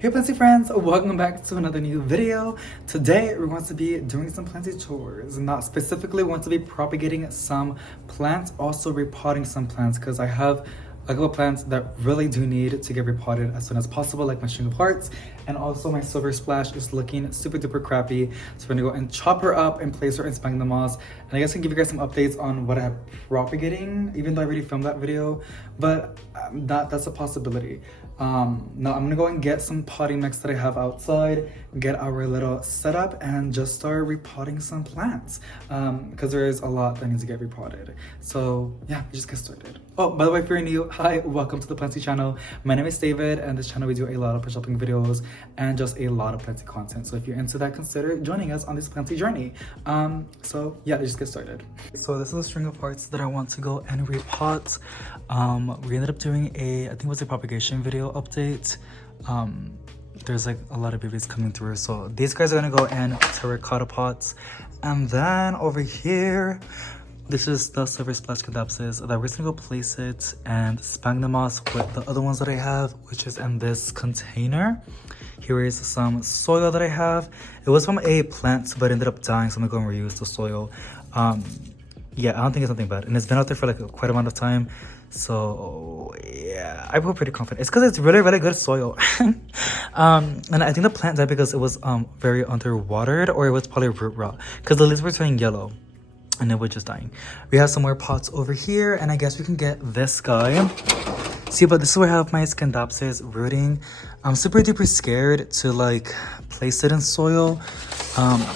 Hey Planty friends, welcome back to another new video. Today we're going to be doing some planty chores. Not specifically, we want to be propagating some plants, also repotting some plants because I have a couple plants that really do need to get repotted as soon as possible, like my string of hearts, and also my silver splash is looking super duper crappy. So we're gonna go and chop her up and place her in Spang the Moss. And I guess I can give you guys some updates on what I have propagating, even though I already filmed that video, but that's a possibility. Now I'm gonna go and get some potting mix that I have outside, get our little setup, and just start repotting some plants because there is a lot that needs to get repotted. So yeah, just get started. Oh, by the way, if you're new, hi, welcome to the Planty channel. My name is David, and this channel we do a lot of pet shopping videos and just a lot of planty content. So if you're into that, consider joining us on this planty journey. So yeah, let's just get started. So this is a string of hearts that I want to go and repot. We ended up doing I think it was a propagation video update. There's like a lot of babies coming through, so these guys are gonna go in terracotta pots. And then over here, this is the silver splash Scindapsus that we're just gonna go place it and spang the moss with the other ones that I have, which is in this container. Here is some soil that I have. It was from a plant but ended up dying, so I'm gonna go and reuse the soil. Yeah, I don't think it's something bad, and it's been out there for like quite a amount of time. So yeah, I feel pretty confident. It's because it's really, really good soil. And I think the plant died because it was very underwatered, or it was probably root rot because the leaves were turning yellow and it was just dying. We have some more pots over here, and I guess we can get this guy. See, but this is where I have my Scindapsus rooting. I'm super duper scared to like place it in soil.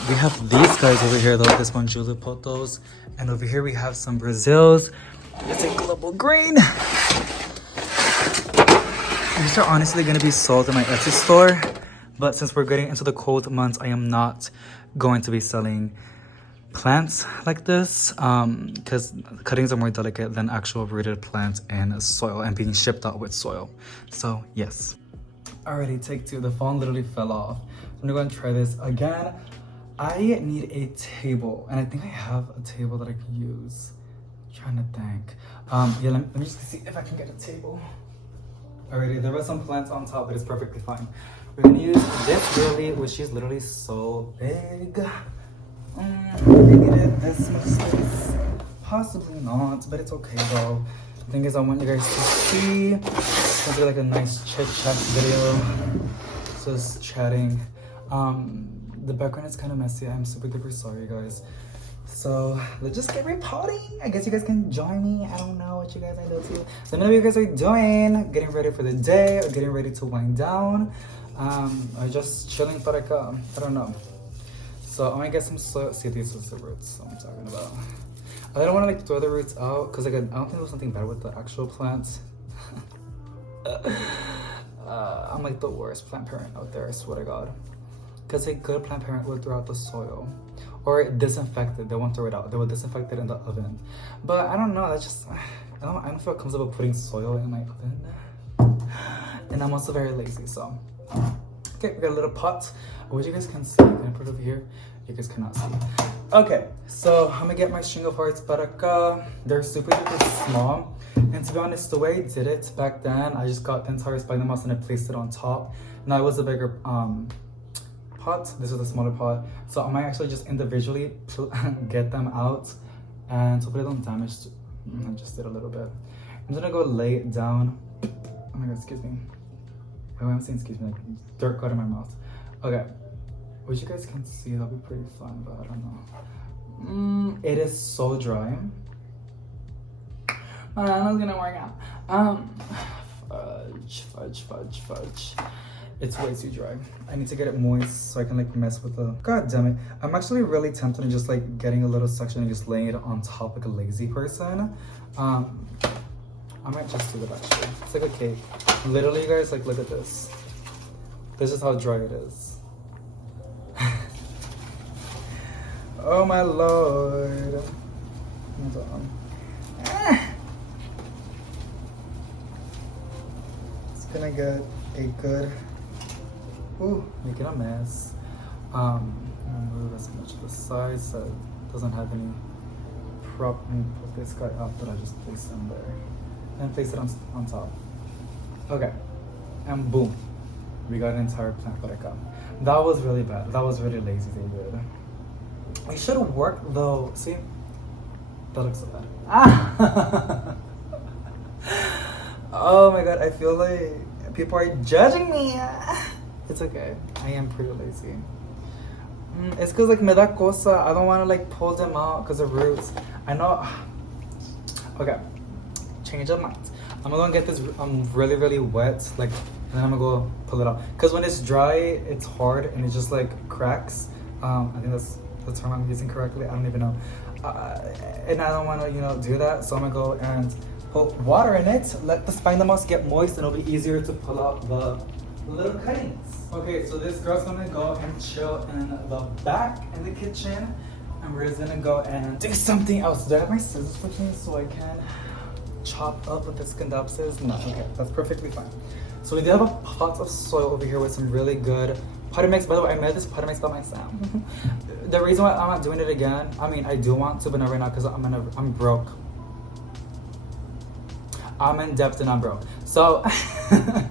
We have these guys over here though, this Manjula Pothos, and over here we have some Brazils. It's a global green. These are honestly going to be sold in my Etsy store, but since we're getting into the cold months, I am not going to be selling plants like this because cuttings are more delicate than actual rooted plants in soil and being shipped out with soil. So yes. Alrighty, take two. The phone literally fell off. I'm gonna go and try this again. I need a table, and I think I have a table that I can use. Trying to think. Yeah, let me just see if I can get a table. Alrighty, there were some plants on top, but it's perfectly fine. We're gonna use this lily, which is literally so big. Really needed this much space. Possibly not, but it's okay though. The thing is, I want you guys to see. It's gonna be like a nice chit chat video. Just chatting. The background is kind of messy. I'm super duper sorry, guys. So let's just get repotting. I guess you guys can join me. I don't know what you guys are into. So none of you guys are doing, getting ready for the day or getting ready to wind down, or just chilling for like I don't know. So I'm gonna get some soil. See, these are the roots I'm talking about. I don't want to like throw the roots out because like I don't think there's something bad with the actual plants. I'm like the worst plant parent out there, I swear to God. Because a good plant parent would throw out the soil. Or disinfect it. They won't throw it out. They will disinfect it in the oven. But I don't know. That's just I don't feel comfortable putting soil in my oven. And I'm also very lazy. So okay, we got a little pot, which you guys can see. Can I put it over here? You guys cannot see. Okay, so I'm gonna get my string of hearts baraka. They're super duper small. And to be honest, the way I did it back then, I just got the entire Spang moss and I placed it on top. Now it was a bigger pot. This is a smaller pot, so I might actually just individually get them out, and hopefully they don't damage. I just did a little bit. I'm gonna go lay it down. Oh my god, excuse me. Oh, I'm saying excuse me, like dirt got in my mouth. Okay, which you guys can see, that'll be pretty fun, but I don't know. It is so dry. My nana's gonna work out. Fudge. It's way too dry. I need to get it moist so I can like mess with the... God damn it. I'm actually really tempted on just like getting a little section and just laying it on top like a lazy person. I might just do that actually. It's like a cake. Literally, you guys, like look at this. This is how dry it is. Oh my lord. Hold on. It's gonna get a good... Ooh, making a mess. Move as much to the side so it doesn't have any prop. And put this guy up that I just placed in there, and place it on top. Okay, and boom, We got an entire plant for that. That was really bad. That was really lazy, they did. We should have worked though. See? That looks so bad. Ah! Oh my god, I feel like people are judging me. It's okay. I am pretty lazy. It's because like me da cosa. I don't want to like pull them out because of roots. I know. Okay. Change of mind. I'm gonna get this really really wet, like, and then I'm gonna go pull it out. Cause when it's dry, it's hard and it just like cracks. I think that's the term I'm using correctly. I don't even know. And I don't want to, do that. So I'm gonna go and put water in it. Let the spindamoss get moist, and it'll be easier to pull out the little cuttings. Okay, so this girl's gonna go and chill in the back in the kitchen, and we're just gonna go and do something else. Do I have my scissors with me so I can chop up with the Scindapsus? No, okay, that's perfectly fine. So we do have a pot of soil over here with some really good potting mix. By the way, I made this potting mix by myself. The reason why I'm not doing it again, I mean, I do want to, but not right now because I'm broke. I'm in debt and I'm broke. So I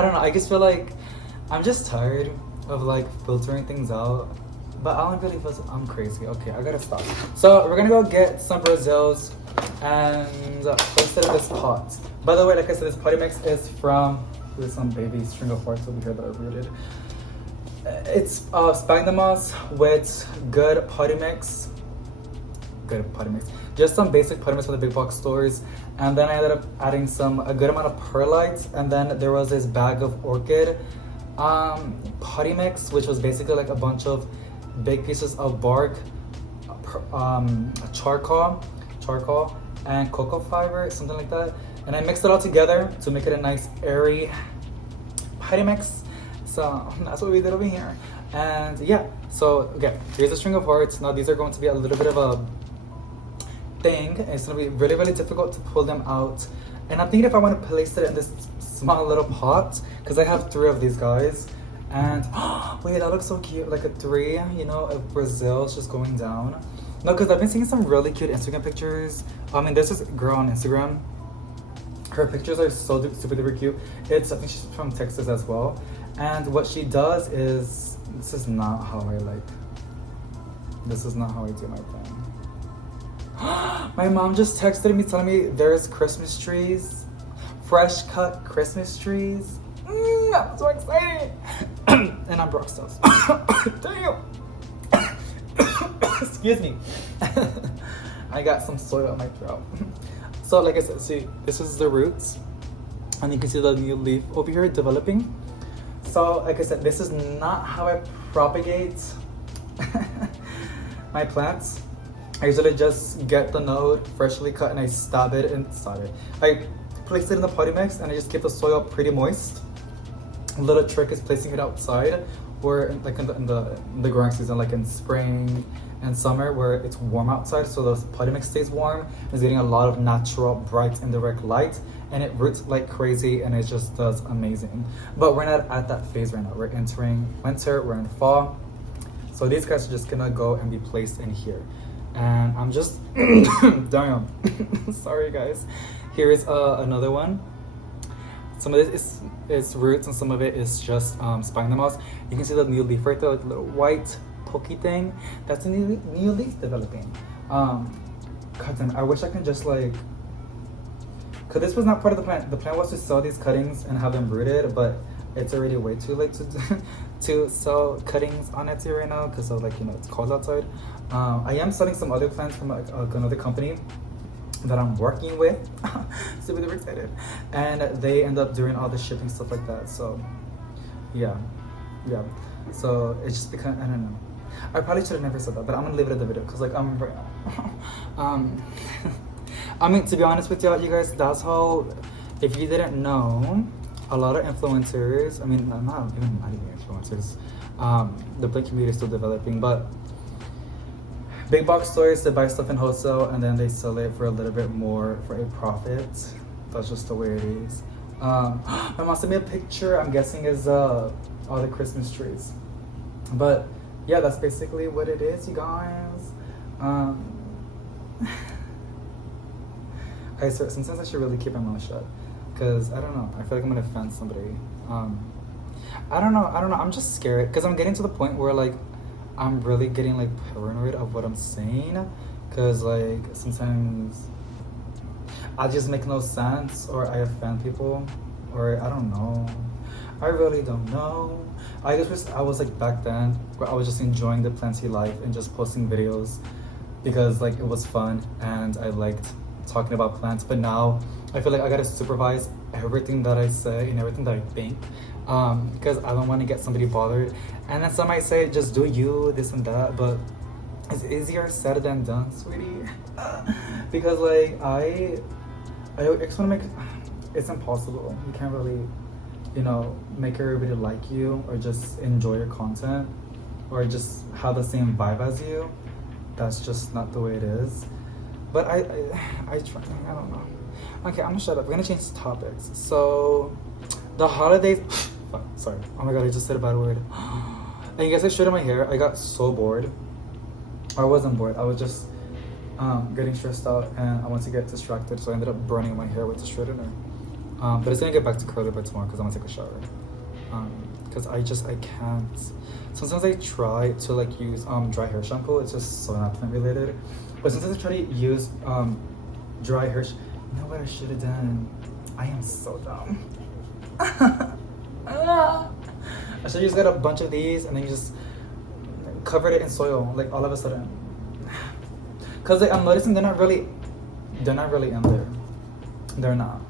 don't know. I just feel like I'm just tired of like filtering things out. But I don't really feel I'm crazy. Okay, I gotta stop. So we're gonna go get some Brazils and place it in this pot. By the way, like I said, this potting mix is from, there's some baby string of hearts over here that are rooted. It's spindamoss with good potting mix. Good potting mix. Just some basic potting mix from the big box stores. And then I ended up adding a good amount of perlite. And then there was this bag of orchid potting mix, which was basically like a bunch of big pieces of bark, charcoal, and cocoa fiber, something like that. And I mixed it all together to make it a nice airy potting mix. So that's what we did over here. And yeah, so okay, here's a string of hearts. Now these are going to be a little bit of a thing. It's going to be really, really difficult to pull them out. And I'm thinking if I want to place it in this small little pot, because I have 3 of these guys. And wait, that looks so cute, like a 3, of Brazil's just going down. No, because I've been seeing some really cute Instagram pictures. I mean, there's this girl on Instagram. Her pictures are so super duper cute. I think she's from Texas as well. And what she does is, this is not how I do my thing. My mom just texted me telling me there's Christmas trees, fresh cut Christmas trees. I'm so excited. And I'm broke still. Damn. Excuse me. I got some soil in my throat. So like I said, see, this is the roots. And you can see the new leaf over here developing. So like I said, this is not how I propagate my plants. I usually just get the node freshly cut and I stab it inside it. I place it in the potting mix and I just keep the soil pretty moist. A little trick is placing it outside, or like in the growing season, like in spring and summer, where it's warm outside, so the potting mix stays warm. It's getting a lot of natural, bright, indirect light, and it roots like crazy, and it just does amazing. But we're not at that phase right now. We're entering winter, we're in fall, so these guys are just gonna go and be placed in here. And I'm just damn. Sorry guys. Here is another one. Some of this is roots and some of it is just spindamoss. You can see the new leaf right there, like the little white pokey thing. That's a new leaf developing. God damn, I wish I could just like, cause this was not part of the plan. The plan was to sell these cuttings and have them rooted, but it's already way too late to sell cuttings on Etsy right now because of like, it's cold outside. I am selling some other plants from like another company that I'm working with. Super excited. And they end up doing all the shipping stuff like that. So yeah. So it's just because, I don't know. I probably should have never said that, but I'm gonna leave it in the video because like I'm I mean, to be honest with y'all, you guys, that's how, if you didn't know, a lot of influencers, I mean, not even influencers, the plant community is still developing, but big box stores, they buy stuff in wholesale and then they sell it for a little bit more for a profit. That's just the way it is. My mom sent me a picture, I'm guessing is all the Christmas trees. But yeah, that's basically what it is, you guys. I swear, sometimes I should really keep my mouth shut. Because, I don't know, I feel like I'm going to offend somebody. I don't know. I'm just scared because I'm getting to the point where like I'm really getting like paranoid of what I'm saying, because like sometimes I just make no sense or I offend people, or I don't know. I really don't know. I just wish I was like back then where I was just enjoying the planty life and just posting videos because like it was fun and I liked talking about plants. But now I feel like I gotta supervise everything that I say and everything that I think, because I don't want to get somebody bothered. And then some might say just do you, this and that, but it's easier said than done, sweetie. Because like I just want to make, it's impossible. You can't really, you know, make everybody like you or just enjoy your content or just have the same vibe as you. That's just not the way it is. But I try, I don't know. Okay, I'm gonna shut up. We're gonna change topics. So, the holidays, sorry. Oh my God, I just said a bad word. And you guys, I straightened my hair. I got so bored. I wasn't bored. I was just getting stressed out and I wanted to get distracted. So I ended up burning my hair with the straightener. But it's gonna get back to curly by tomorrow because I'm gonna take a shower. Because I can't. Sometimes I try to like use dry hair shampoo. It's just so not plant related. But sometimes I try to use dry hair. You know what I should have done? I am so dumb. I should have just got a bunch of these and then just covered it in soil, like all of a sudden. Cause like I'm noticing they're not really in there. They're not.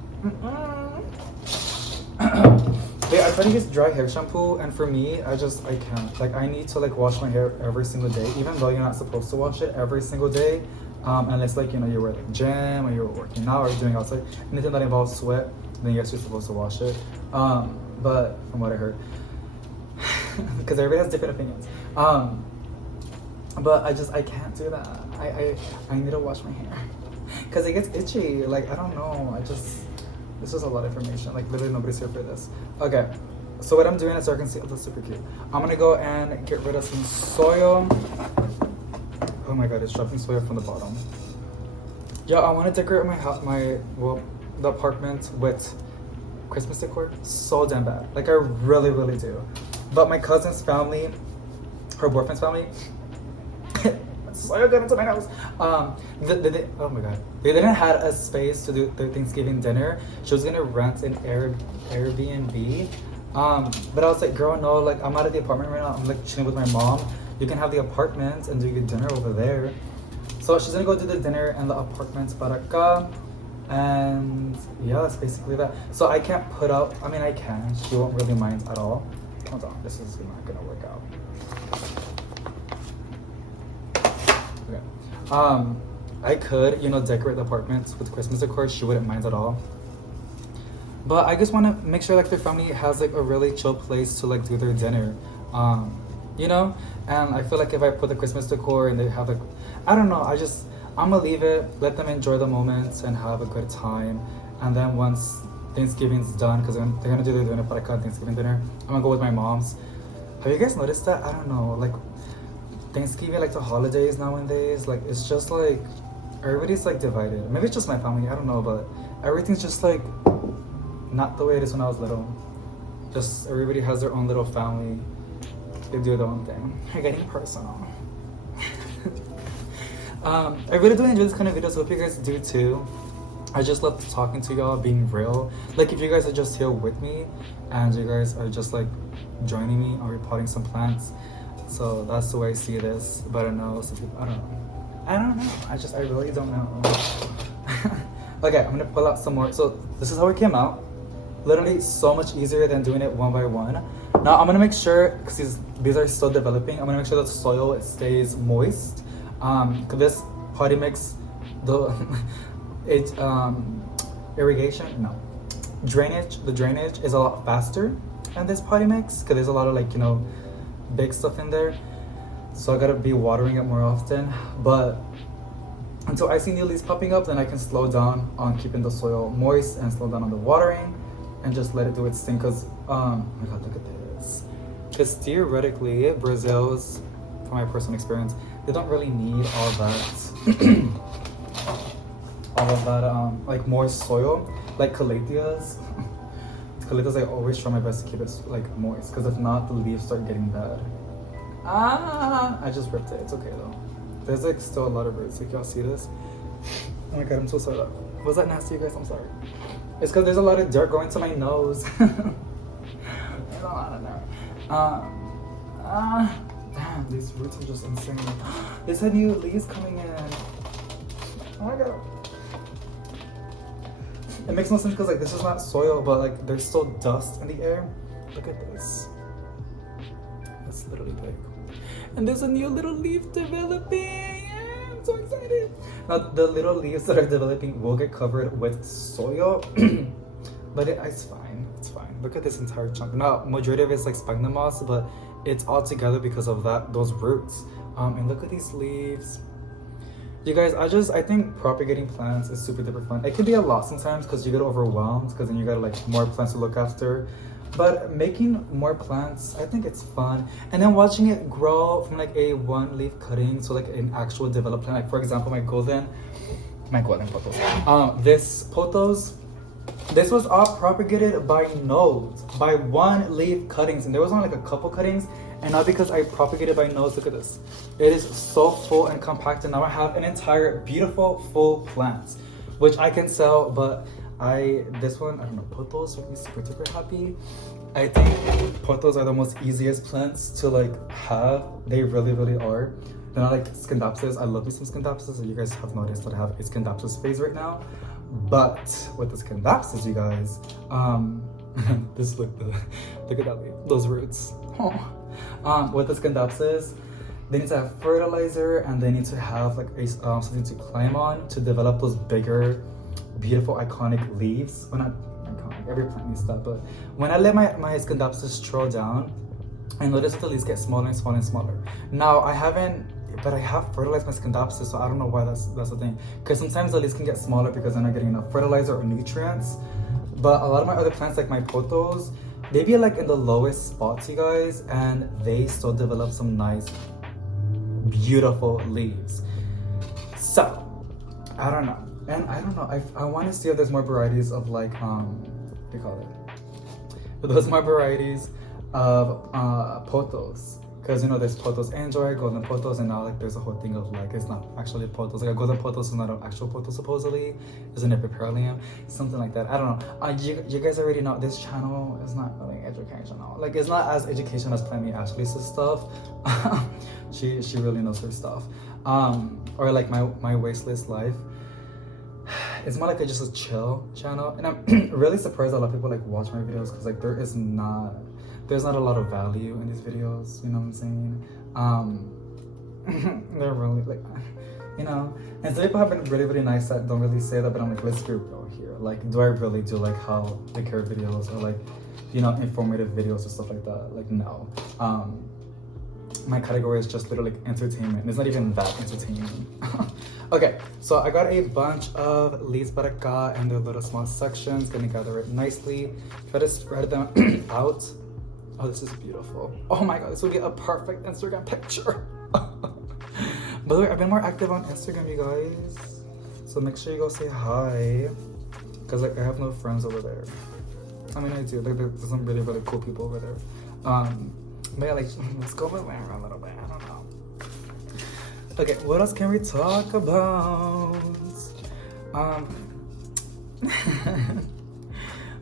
I try to use dry hair shampoo, and for me, I can't. Like I need to like wash my hair every single day, even though you're not supposed to wash it every single day, unless like, you know, you're at the gym or you're working out or doing outside. Anything that involves sweat, then yes, you're supposed to wash it. But from what I heard, because everybody has different opinions. But I can't do that. I need to wash my hair because it gets itchy. Like I don't know. This is a lot of information. Like literally nobody's here for this. Okay, so what I'm doing is, so I can see, oh, that's super cute. I'm gonna go and get rid of some soil. Oh my God, it's dropping soil from the bottom. Yeah, I want to decorate my house, the apartment with Christmas decor so damn bad. Like I really, really do. But my cousin's family, her boyfriend's family, soil got into my house. Oh my God, they didn't have a space to do their Thanksgiving dinner. She was gonna rent an Airbnb. But I was like, girl, no, like I'm out of the apartment right now. I'm like chilling with my mom. You can have the apartment and do your dinner over there. So she's gonna go do the dinner in the apartment para acá. And yeah, that's basically that. So I can't put up, I mean I can, she won't really mind at all. Hold on, this is not gonna work out. Okay. I could, you know, decorate the apartments with Christmas decor. She wouldn't mind at all. But I just want to make sure like their family has like a really chill place to like do their dinner. You know? And I feel like if I put the Christmas decor and they have like, I don't know, I'm gonna leave it, let them enjoy the moments and have a good time. And then once Thanksgiving's done, because they're gonna do their dinner para acá, Thanksgiving dinner, I'm gonna go with my mom's. Have you guys noticed that? I don't know, like Thanksgiving, like the holidays nowadays, like it's just like everybody's like divided. Maybe it's just my family, I don't know, but everything's just like not the way it is when I was little. Just everybody has their own little family. They do their own thing. I'm getting personal. I really do enjoy this kind of videos. Hope you guys do too. I just love talking to y'all, being real. Like if you guys are just here with me and you guys are just like joining me on repotting some plants. So that's the way I see this. But I know some people, I don't know. I really don't know. Okay, I'm gonna pull out some more. So this is how it came out. Literally so much easier than doing it one by one. Now I'm gonna make sure, because these are still developing, I'm gonna make sure that the soil stays moist. Cause this potty mix, the drainage is a lot faster than this potty mix, because there's a lot of like, you know, big stuff in there. So I gotta be watering it more often. But until I see new leaves popping up, then I can slow down on keeping the soil moist and slow down on the watering and just let it do its thing. Cause oh my God, look at this. Cause theoretically, Brazil's, from my personal experience, they don't really need all that like more soil, like calatheas. Colitas, I always try my best to keep it like moist, because if not, the leaves start getting bad. I just ripped it. It's okay though. There's like still a lot of roots. Like y'all see this? Oh my god, I'm so sorry. Was that nasty, you guys? I'm sorry. It's because there's a lot of dirt going to my nose. There's a lot of dirt. Damn, these roots are just insane. There's had new leaves coming in. Oh my god. It makes no sense because like this is not soil, but like there's still dust in the air. Look at this. That's literally big. And there's a new little leaf developing. Yeah, I'm so excited. Now the little leaves that are developing will get covered with soil, but it's fine. It's fine. Look at this entire chunk. Now majority of it's like sphagnum moss, but it's all together because of those roots. And look at these leaves. You guys, I think propagating plants is super duper fun. It can be a lot sometimes because you get overwhelmed because then you got like more plants to look after. But making more plants, I think it's fun. And then watching it grow from like a one leaf cutting to like an actual developed plant. Like for example, my golden pothos. This pothos, this was all propagated by nodes, by one leaf cuttings. And there was only like a couple cuttings. And now because I propagated by nodes, look at this. It is so full and compact, and now I have an entire beautiful full plant, which I can sell, but this one, I don't know, pothos make me super duper happy. I think pothos are the most easiest plants to like have. They really, really are. They're not like Scindapsus. I love me some Scindapsus, and you guys have noticed that I have a Scindapsus phase right now. But with the Scindapsus, you guys, look at that leaf, those roots. With the Scindapsus, they need to have fertilizer and they need to have like something to climb on to develop those bigger, beautiful, iconic leaves. Well, not iconic, every plant needs that, but when I let my Scindapsus trail down, I noticed that the leaves get smaller and smaller and smaller. Now I have fertilized my Scindapsus, so I don't know why that's the thing. Because sometimes the leaves can get smaller because they're not getting enough fertilizer or nutrients. But a lot of my other plants, like my pothos, they be like in the lowest spots, you guys, and they still develop some nice, beautiful leaves. So, I don't know. And I don't know, I want to see if there's more varieties of like, what do you call it? There's more varieties of pothos. Because, you know, there's pothos android, golden pothos, and now like there's a whole thing of like, it's not actually pothos. Like a golden pothos is not an actual pothos supposedly. It's an epipyralium, something like that. I don't know. You guys already know this channel is not really educational. Like it's not as educational as Plant Me Ashley's stuff. she really knows her stuff. Or like my wasteless life. It's more like just a chill channel, and I'm really surprised a lot of people like watch my videos because like there's not a lot of value in these videos, you know what I'm saying? They're really like, you know, and some people have been really, really nice that don't really say that, but I'm like, let's be real here. Like, do I really do like how they care videos or like, you know, informative videos or stuff like that? Like, no. My category is just literally like entertainment. It's not even that entertaining. Okay, so I got a bunch of leaves para acá and their little small sections. Gonna gather it nicely. Try to spread them out. Oh, this is beautiful. Oh my god, this would be a perfect Instagram picture. By the way, I've been more active on Instagram, you guys. So make sure you go say hi. Because like I have no friends over there. I mean, I do. Like, there's some really, really cool people over there. But yeah, like, let's go over there a little bit. I don't know. Okay, what else can we talk about?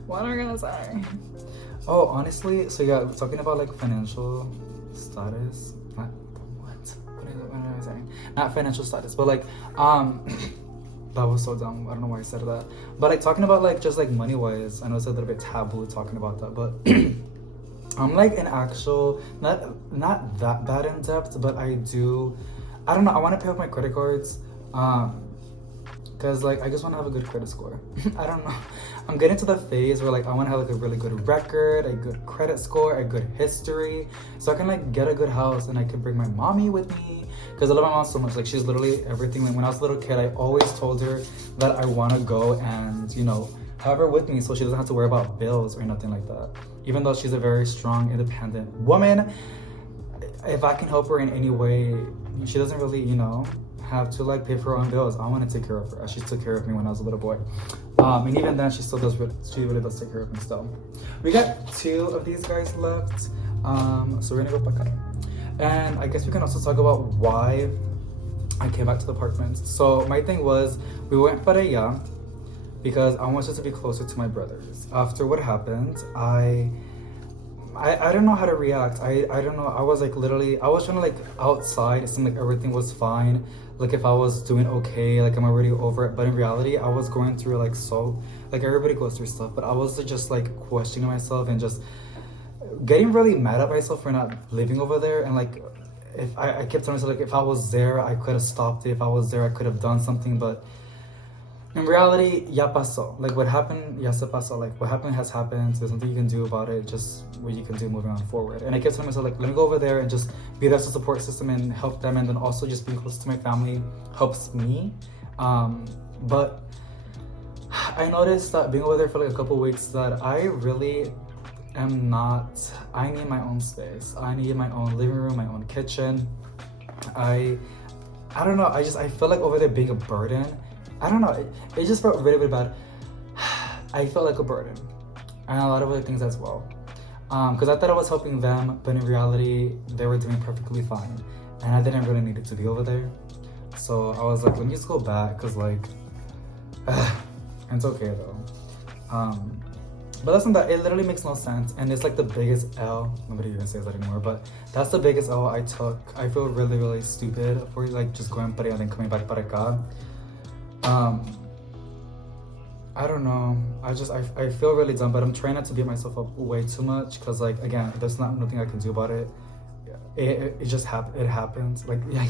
What am I gonna say? Oh, honestly, so yeah, talking about like financial status. What did I say? Not financial status, but like, that was so dumb. I don't know why I said that. But like talking about like just like money wise, I know it's a little bit taboo talking about that, but I'm like an actual, not that bad in depth, but I don't know, I want to pay off my credit cards. Because like I just want to have a good credit score. I don't know. I'm getting to the phase where like I want to have like a really good record, a good credit score, a good history, so I can like get a good house and I can bring my mommy with me. Because I love my mom so much. Like she's literally everything. Like when I was a little kid, I always told her that I want to go and, you know, have her with me so she doesn't have to worry about bills or nothing like that. Even though she's a very strong, independent woman, if I can help her in any way, she doesn't really, you know, have to like pay for her own bills. I want to take care of her as she took care of me when I was a little boy. And even then, she really does take care of me still. We got 2 of these guys left. So we're gonna go back up. And I guess we can also talk about why I came back to the apartment. So my thing was, we went para allá because I wanted to be closer to my brothers. After what happened, I don't know how to react. I don't know. I was like literally, I was trying to like outside. It seemed like everything was fine. Like if I was doing okay, like I'm already over it. But in reality, I was going through like like everybody goes through stuff. But I was just like questioning myself and just getting really mad at myself for not living over there. And like, if I kept telling myself like if I was there, I could have stopped it. If I was there, I could have done something. But in reality, ya pasó. Like what happened, ya se pasó. Like what happened has happened. There's nothing you can do about it. Just what you can do moving on forward. And I kept telling myself like, let me go over there and just be there as a support system and help them. And then also just being close to my family helps me. But I noticed that being over there for like a couple weeks that I really am not. I need my own space. I need my own living room, my own kitchen. I don't know. I feel like over there being a burden. I don't know, it just felt really, really bad. I felt like a burden, and a lot of other things as well. Because I thought I was helping them, but in reality, they were doing perfectly fine. And I didn't really need it to be over there. So I was like, let me just go back, because like, it's okay though. But that's not that, it literally makes no sense. And it's like the biggest L, nobody even says that anymore, but that's the biggest L I took. I feel really, really stupid for like just going para allá and then coming back para acá. I don't know. I feel really dumb, but I'm trying not to beat myself up way too much because, like, again, there's nothing I can do about it. It just it happens. Like, yeah,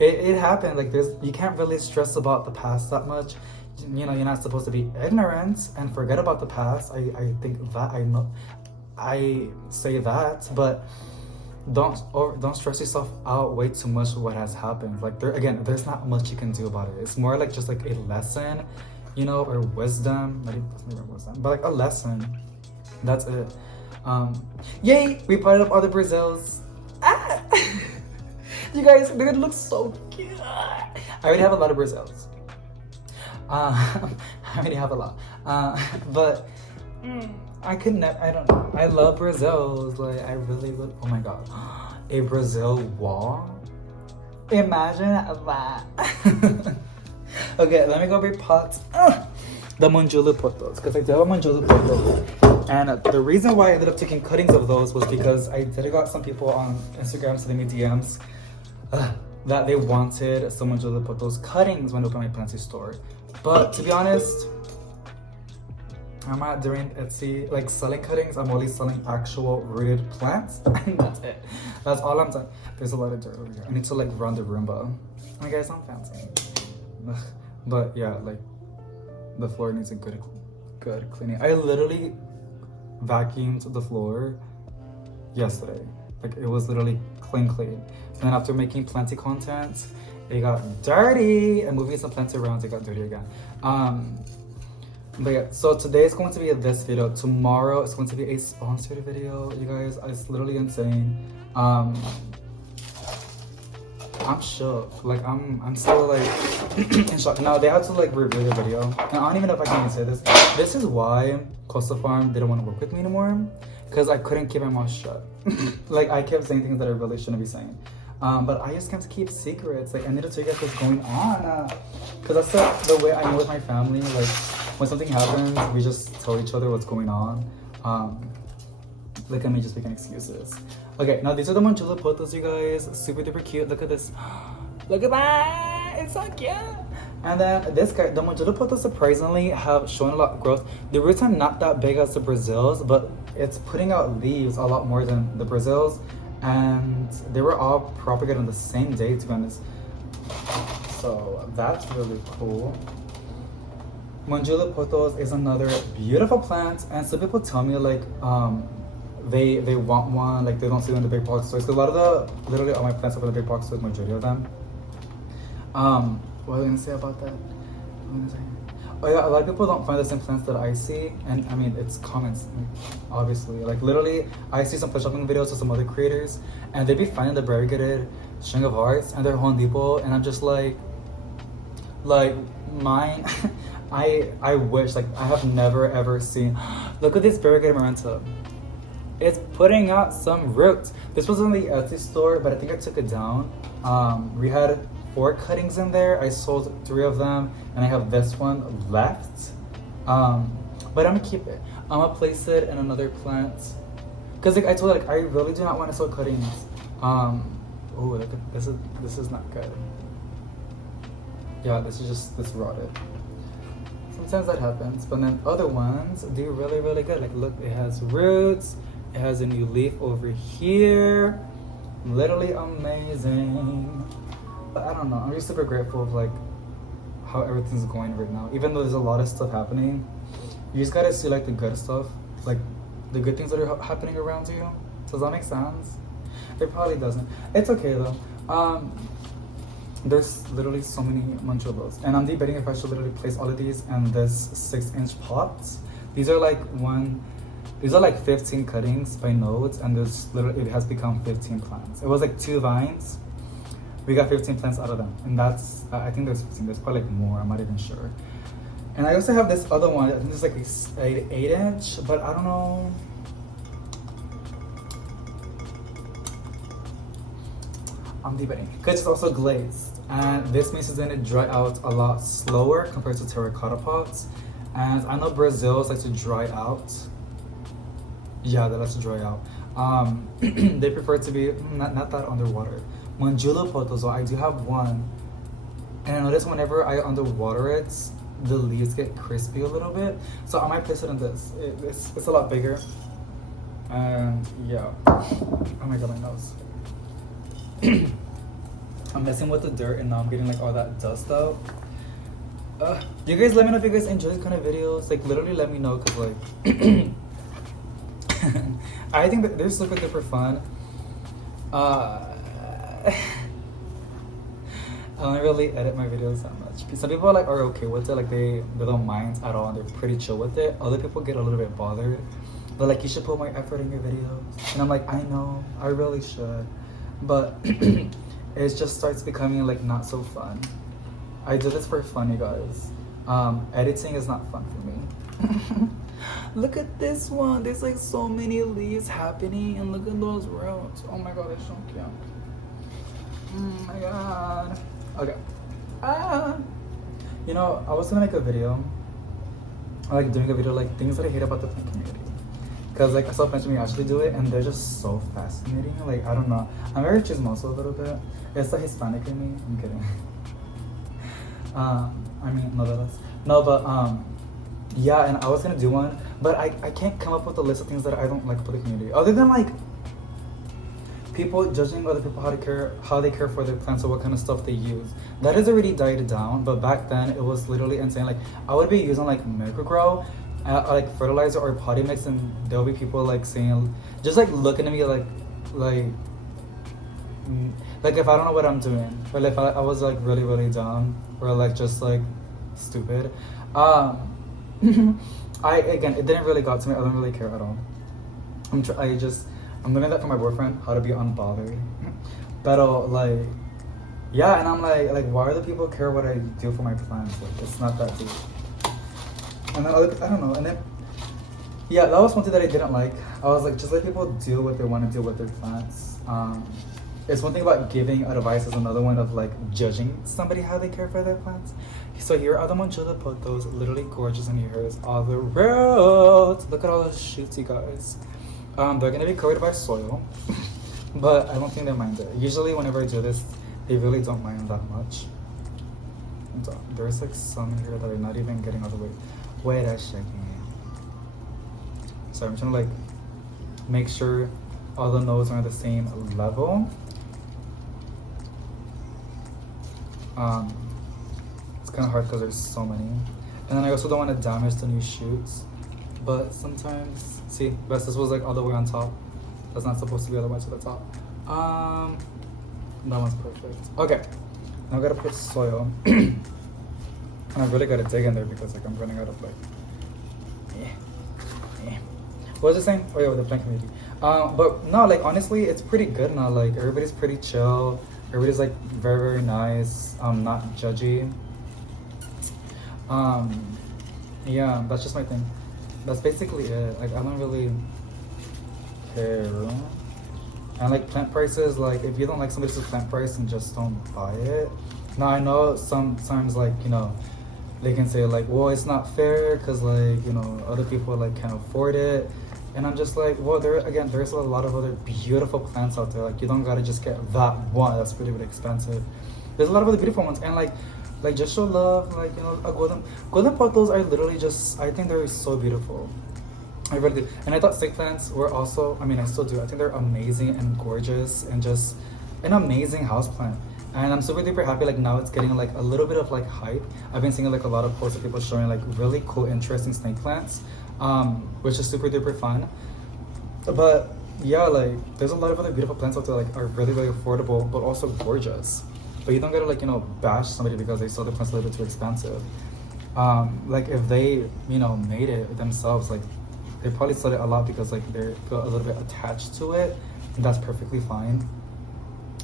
it happened. Like, you can't really stress about the past that much. You know, you're not supposed to be ignorant and forget about the past. I think that I say that, but don't stress yourself out way too much with what has happened. Like there's not much you can do about it. It's more like just like a lesson, you know, or wisdom. Not even wisdom, but like a lesson. That's it. Yay! We parted up all the Brazils. Ah! You guys, they're gonna look so cute. I already have a lot of Brazils. I already have a lot. But. I could never, I don't know. I love Brazils. Like, I really would. Oh my god. A Brazil wall? Imagine that. Okay, let me go repot the Manjula Pothos. Because I did have a Manjula Pothos. And the reason why I ended up taking cuttings of those was because I did got some people on Instagram sending me DMs that they wanted some Manjula Pothos cuttings when I opened my Planty store. But to be honest, I'm not doing Etsy, like selling cuttings. I'm only selling actual rooted plants, and that's it. That's all I'm doing. There's a lot of dirt over here. I need to like run the Roomba. I guess I'm fancy. But yeah, like the floor needs a good cleaning. I literally vacuumed the floor yesterday. Like it was literally clean. And then after making plenty content, it got dirty. And moving some plenty around, it got dirty again. But yeah, so today is going to be this video. Tomorrow it's going to be a sponsored video, you guys. It's literally insane. I'm shook. Like I'm still like in shock. Now they had to like review the video. And I don't even know if I can even say this. This is why Coastal Farm didn't want to work with me anymore. Because I couldn't keep my mouth shut. Like I kept saying things that I really shouldn't be saying. But I just can't keep secrets. Like I need to tell you guys what's going on. Because that's the way I know with my family. Like when something happens, we just tell each other what's going on. Look at me just making excuses. Okay, now these are the Manjula Pothos, you guys. Super duper cute. Look at this. Look at that. It's so cute. And then this guy, the Manjula Pothos surprisingly have shown a lot of growth. The roots are not that big as the Brazils, but it's putting out leaves a lot more than the Brazils. And they were all propagated on the same day, to be honest. So that's really cool. Manjula Pothos is another beautiful plant, and some people tell me like they want one, like they don't see them in the big box stores. Because a lot of the literally all my plants are in the big box stores, majority of them. What was I gonna say about that? Oh yeah, a lot of people don't find the same plants that I see, and I mean it's comments, obviously. Like literally, I see some plant shopping videos of some other creators, and they be finding the variegated string of hearts, and they're Home Depot, and I'm just like mine. I wish, like, I have never ever seen. Look at this variegated Maranta. It's putting out some roots. This was in the Etsy store, but I think I took it down. We had 4 cuttings in there. I sold 3 of them, and I have this one left. But I'm gonna keep it. I'm gonna place it in another plant. Cause like I told her, like I really do not want to sell cuttings. Oh, look at this is not good. Yeah, this rotted. Sometimes that happens, but then other ones do really, really good. Like look, it has roots. It has a new leaf over here. Literally amazing. But I don't know. I'm just super grateful of like how everything's going right now. Even though there's a lot of stuff happening, you just gotta see like the good stuff, like the good things that are happening around you. Does that make sense? It probably doesn't. It's okay though. There's literally so many Manjulas, and I'm debating if I should literally place all of these in this 6-inch pots. These are like 15 cuttings by nodes, and it has become 15 plants. It was like 2 vines. We got 15 plants out of them, and that's I think there's 15. There's probably like more. I'm not even sure. And I also have this other one. I think it's like an 8-inch, but I don't know. I'm debating because it's also glazed, and this means it's gonna dry out a lot slower compared to terracotta pots. And I know Brazils like to dry out. Yeah, they like to dry out. They prefer to be not that underwater. Manjula Pothos, I do have one, and I notice whenever I underwater it, the leaves get crispy a little bit. So I might place it in this. It's a lot bigger. And yeah. Oh my god, my nose. I'm messing with the dirt and now I'm getting like all that dust out. You guys let me know if you guys enjoy these kind of videos. Like literally let me know, because like I think that they're super duper fun. I don't really edit my videos that much. Some people are okay with it, like they don't mind at all and they're pretty chill with it. Other people get a little bit bothered. They're like, you should put more effort in your videos. And I'm like, I know, I really should. But it just starts becoming like not so fun. I do this for fun, you guys. Editing is not fun for me. Look at this one. There's like so many leaves happening, and look at those roots. Oh my god, they're so cute. Oh my god. Okay. You know, I was gonna make a video, like doing a video like things that I hate about the plant community. Cause like I saw Benjamin actually do it, and they're just so fascinating. Like I don't know, I'm very chismoso a little bit. It's the Hispanic in me. I'm kidding. I mean, no, but yeah, and I was gonna do one, but I can't come up with a list of things that I don't like about the community, other than like people judging other people how they care for their plants or what kind of stuff they use. That has already died down, but back then it was literally insane. Like I would be using like Microgrow, like fertilizer or potty mix, and there'll be people like saying, just like looking at me like if I don't know what I'm doing, or like if I was like really really dumb, or like just like stupid. Again, it didn't really got to me. I don't really care at all. I'm learning that from my boyfriend, how to be unbothered. But like, yeah, and I'm like, why do people care what I do for my plants? Like, it's not that deep. And then I don't know. And then, yeah, that was one thing that I didn't like. I was like, just let people do what they want to do with their plants. It's one thing about giving advice, is another one of like judging somebody how they care for their plants. So here are the Manjula Pothos, literally gorgeous, and here's all the roots. Look at all the shoots, you guys. They're gonna be covered by soil, but I don't think they mind it. Usually whenever I do this, they really don't mind that much. And there's like some here that are not even getting all the way. Wait a second. So I'm trying to like make sure all the nodes are on the same level. It's kind of hard because there's so many. And then I also don't want to damage the new shoots. But sometimes, see, this was like all the way on top. That's not supposed to be all the way to the top. That one's perfect. Okay, now I gotta put soil. And I really gotta dig in there because like I'm running out of like, What was I saying? Oh yeah, with the plant community. But no, like honestly, it's pretty good now. Like everybody's pretty chill. Everybody's like very, very nice. Not judgy. yeah, that's just my thing. That's basically it. Like, I don't really care. And like plant prices, like if you don't like somebody's plant price, and just don't buy it. Now I know sometimes, like, you know, they can say like, well, it's not fair because, like, you know, other people like can't afford it. And I'm just like, well, there's a lot of other beautiful plants out there. Like, you don't gotta just get that one that's really, really expensive. There's a lot of other beautiful ones, and like just show love. Like, you know, a golden pothos are literally just, I think they're so beautiful. I really do. And I thought stick plants were also, I mean, I still do. I think they're amazing and gorgeous and just an amazing house plant. And I'm super duper happy, like now it's getting like a little bit of like hype. I've been seeing like a lot of posts of people showing like really cool, interesting snake plants, which is super duper fun. But yeah, like there's a lot of other beautiful plants out there, like are really, really affordable, but also gorgeous. But you don't gotta, like, you know, bash somebody because they sell the plants a little bit too expensive. Like if they, you know, made it themselves, like they probably sell it a lot because like they feel a little bit attached to it, and that's perfectly fine.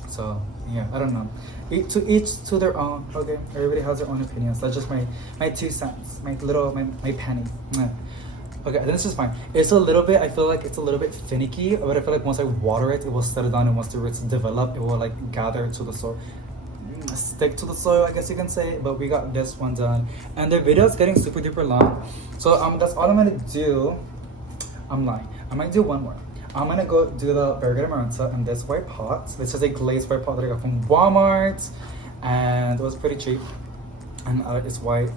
So yeah, I don't know. Each to their own. Okay, everybody has their own opinions. That's just my 2 cents, my penny. Okay, I think it's just fine. It's a little bit, I feel like it's a little bit finicky, but I feel like once I water it, it will settle down, and once the roots develop, it will like gather to the soil, stick to the soil, I guess you can say. But we got this one done, and the video is getting super duper long, so that's all I'm gonna do. I'm lying. I might do one more. I'm gonna go do the Variegated Maranta in this white pot. This is a glazed white pot that I got from Walmart, and it was pretty cheap. And it's white.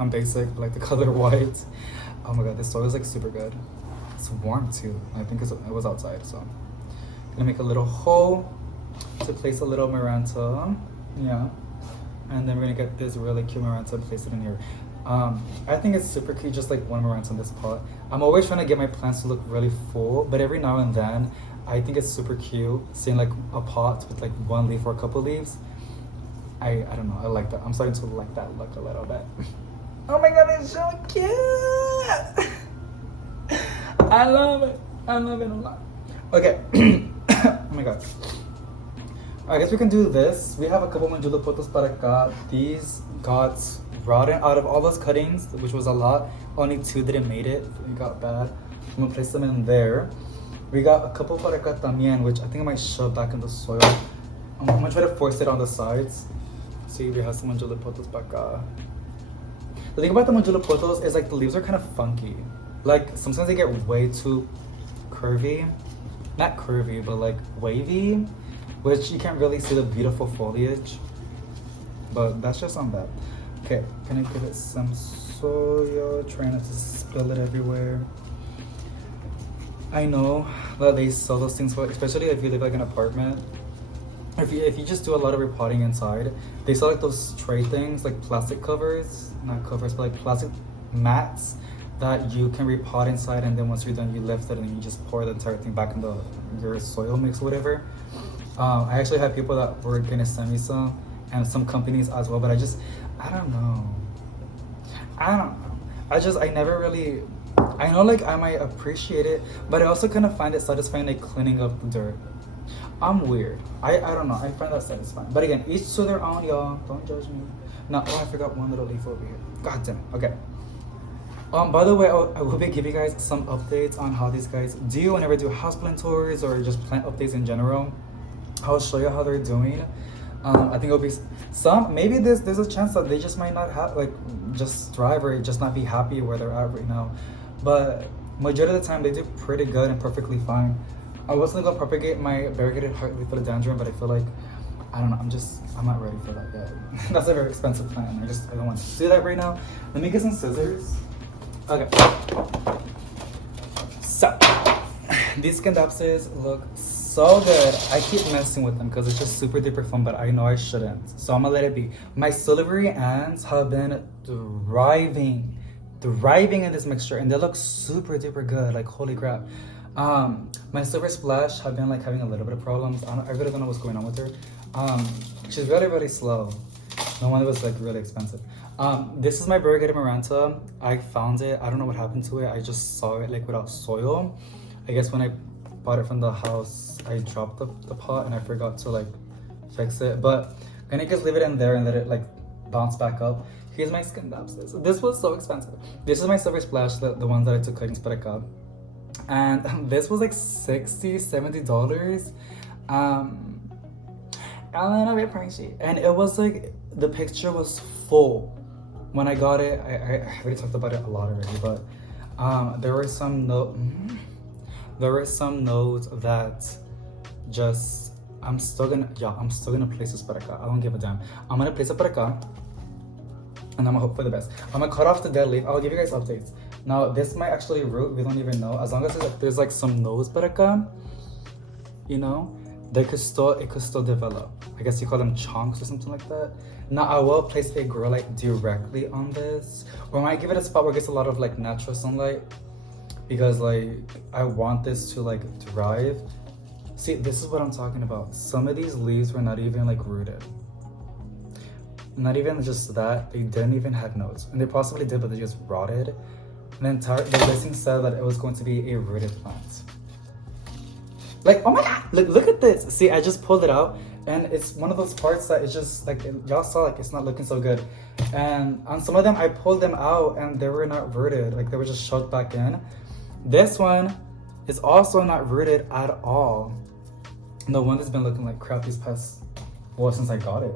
I'm basic. I like the color white. Oh my god, this soil is like super good. It's warm too. I think it was outside, so I'm gonna make a little hole to place a little Maranta. Yeah, and then we're gonna get this really cute Maranta and place it in here. I think it's super cute, just like one Maranta in this pot. I'm always trying to get my plants to look really full, but every now and then, I think it's super cute seeing like a pot with like one leaf or a couple leaves. I don't know, I like that. I'm starting to like that look a little bit. Oh my god, it's so cute! I love it a lot. Okay, oh my god. I guess we can do this. We have a couple Manjula Pothos para acá. These got rotten out of all those cuttings, which was a lot. Only 2 didn't made it. It got bad. I'm gonna place them in there. We got a couple para acá también, which I think I might shove back in the soil. I'm gonna try to force it on the sides. See, we have some Manjula Pothos para acá. The thing about the Manjula Pothos is like the leaves are kind of funky. Like sometimes they get way too curvy. Not curvy, but like wavy, which you can't really see the beautiful foliage. But that's just on that. Okay, gonna give it some soil, trying not to spill it everywhere. I know that they sell those things for, especially if you live like an apartment. If you just do a lot of repotting inside, they sell like those tray things, like plastic covers, not covers, but like plastic mats that you can repot inside, and then once you're done, you lift it and you just pour the entire thing back in your soil mix or whatever. I actually had people that were gonna send me some, and some companies as well, but I don't know. I never really, I know like I might appreciate it, but I also kind of find it satisfying, like cleaning up the dirt. I'm weird. I don't know. I find that satisfying. But again, each to their own, y'all. Don't judge me. No, oh, I forgot one little leaf over here. God damn it. Okay. By the way, I will be giving you guys some updates on how these guys do whenever I do houseplant tours or just plant updates in general. I'll show you how they're doing. I think it'll be some, maybe there's a chance that they just might not have, like, just thrive or just not be happy where they're at right now. But majority of the time, they do pretty good and perfectly fine. I was gonna go propagate my variegated heartleaf Philodendron, but I feel like, I don't know, I'm not ready for that yet. That's a very expensive plant. I don't want to do that right now. Let me get some scissors. Okay. So, these Scindapsus look so good. I keep messing with them because it's just super duper fun, but I know I shouldn't. So I'm gonna let it be. My silvery ants have been thriving in this mixture, and they look super duper good. Like, holy crap. My silver splash have been like having a little bit of problems. I really don't know what's going on with her. She's really, really slow. No wonder it was like really expensive. This is my Variegated Maranta. I found it. I don't know what happened to it. I just saw it like without soil. I guess when I bought it from the house, I dropped the pot and I forgot to like fix it. But I'm gonna just leave it in there and let it like bounce back up. Here's my Scindapsus. This was so expensive. This is my Silver Splash, the ones that I took cutting Spirica. And this was like $60-$70. And then a bit pricey. And it was like, the picture was full. When I got it, I already talked about it a lot already, but there were some notes that just, I'm still gonna place this Spirica. I don't give a damn. I'm gonna place a Spirica, and I'm gonna hope for the best. I'm gonna cut off the dead leaf. I'll give you guys updates. Now, this might actually root, we don't even know. As long as there's like some nose Spirica, you know, it could still develop. I guess you call them chunks or something like that. Now, I will place a grow light directly on this, or I might give it a spot where it gets a lot of like natural sunlight, because like I want this to like thrive. See, this is what I'm talking about. Some of these leaves were not even like rooted. Not even just that, they didn't even have nodes, and they possibly did, but they just rotted. And the listing said that it was going to be a rooted plant. Like, oh my god, look at this. See, I just pulled it out, and it's one of those parts that it's just like, y'all saw, like it's not looking so good. And on some of them, I pulled them out and they were not rooted, like they were just shoved back in. This one is also not rooted at all. The one that's been looking like crap these past, well, since I got it.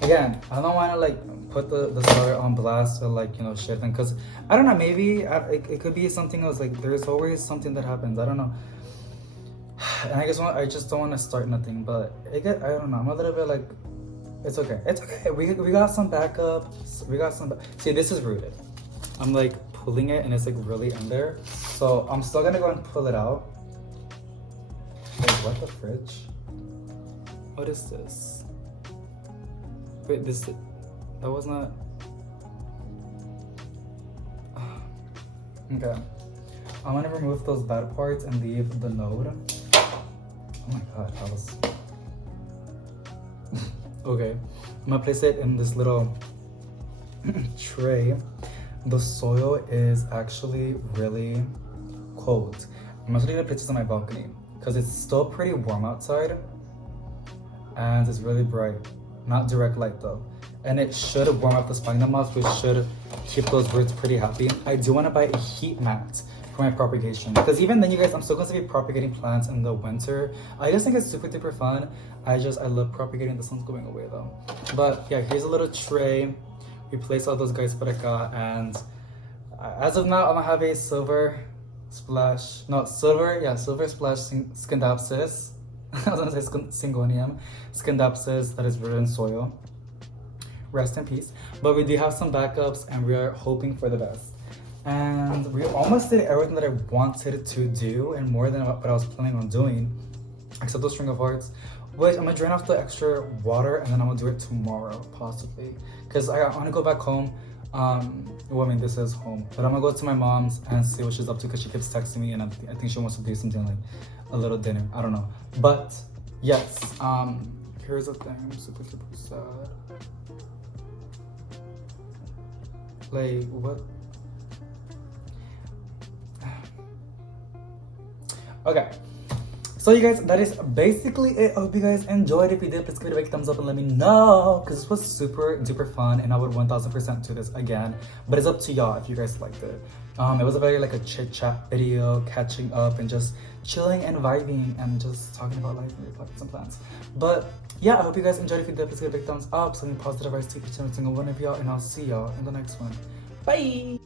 Again, I don't want to like put the starter on blast or like, you know, shit them, because I don't know, maybe it could be something else. Like there's always something that happens, I don't know. And I just don't want to start nothing, but I don't know, I'm a little bit like, it's okay. We got some backups. See, this is rooted. I'm like pulling it and it's like really in there. So I'm still gonna go and pull it out. Wait, what the fridge? What is this? Wait, that was not. Okay. I'm gonna remove those bad parts and leave the node. Oh my god, that was... Okay, I'm gonna place it in this little tray. The soil is actually really cold. I'm actually gonna place this on my balcony because it's still pretty warm outside and it's really bright. Not direct light though. And it should warm up the sphagnum moss, which should keep those roots pretty happy. I do want to buy a heat mat for my propagation, because even then, you guys, I'm still going to be propagating plants in the winter. I just think it's super duper fun. I love propagating. The sun's going away though. But yeah, here's a little tray. We place all those guys Spirica, and as of now, I'm gonna have a silver splash Scindapsus. I was gonna say Syngonium Scindapsus that is rooted in soil. Rest in peace. But we do have some backups, and we are hoping for the best. And we almost did everything that I wanted to do, and more than what I was planning on doing, except those string of hearts, which I'm gonna drain off the extra water, and then I'm gonna do it tomorrow, possibly, because I want to go back home. Well, I mean, this is home, but I'm gonna go to my mom's and see what she's up to, because she keeps texting me, and I think she wants to do something like a little dinner. I don't know, but yes. Here's the thing. I'm super sad. Like, what? Okay, so you guys, that is basically it. I hope you guys enjoyed. If you did, please give it a big thumbs up and let me know, because this was super duper fun, and I would 1000% do this again. But it's up to y'all if you guys liked it. It was a very like a chit chat video, catching up and just chilling and vibing and just talking about life and repotting some plants. But yeah, I hope you guys enjoyed. If you did, please give it a big thumbs up, something positive vibes to each and every single one of y'all, and I'll see y'all in the next one. Bye.